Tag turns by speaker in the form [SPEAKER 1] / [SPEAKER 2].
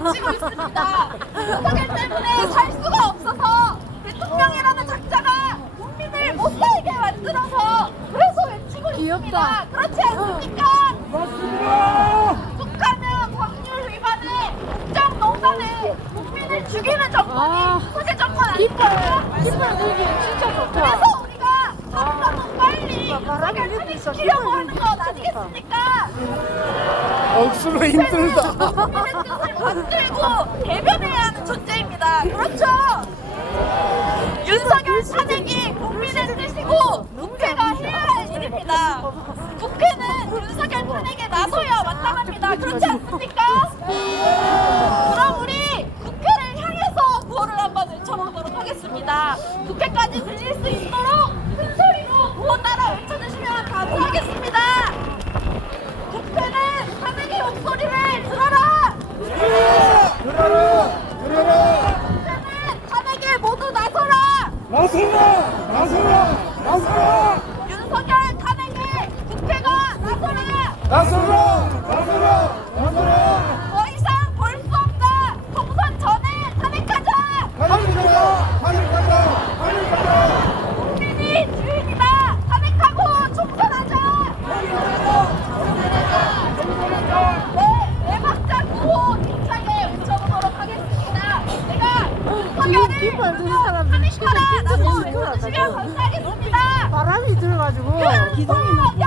[SPEAKER 1] 외치고 있습니다. 윤석열 때문에 살 수가 없어서 대통령이라는 작자가 국민을 못 살게 만들어서 그래서 외치고
[SPEAKER 2] 귀엽다.
[SPEAKER 1] 있습니다. 그렇지 않습니까?
[SPEAKER 3] 맞습니다.
[SPEAKER 1] 북한은 법률 위반에 국정농단에 국민을 죽이는 정권이
[SPEAKER 2] 아.
[SPEAKER 1] 소재 정권 아닙니까?
[SPEAKER 2] 깃발 들기 진짜 좋다.
[SPEAKER 1] 그래서 우리가 빨리
[SPEAKER 2] 아, 바람이
[SPEAKER 1] 윤석열. 탄핵시키려고 하는 건 아니겠습니까?
[SPEAKER 3] 억수로 힘들다.
[SPEAKER 1] 받들고 대변해야 하는 존재입니다. 그렇죠? 윤석열 탄핵이 국민의 뜻이고 국회가 해야 할 일입니다. 국회는 윤석열 탄핵에 나서야 마땅합니다. 그렇지 않습니까? 그럼 우리 국회를 향해서 구호를 한번 외쳐보도록 하겠습니다. 국회까지 들릴 수 있도록 큰 소리로 구호 따라 외쳐주시면 감사하겠습니다. 국회는 탄핵의 목소리를 들어라!
[SPEAKER 3] 들어라, 들어라.
[SPEAKER 1] 국회는 탄핵에 모두 나서라!
[SPEAKER 3] 나서라, 나서라,
[SPEAKER 1] 윤석열 탄핵에 국회가! 나서라,
[SPEAKER 3] 나서라,
[SPEAKER 2] 바람이 들어가지고 기둥이
[SPEAKER 3] 가자,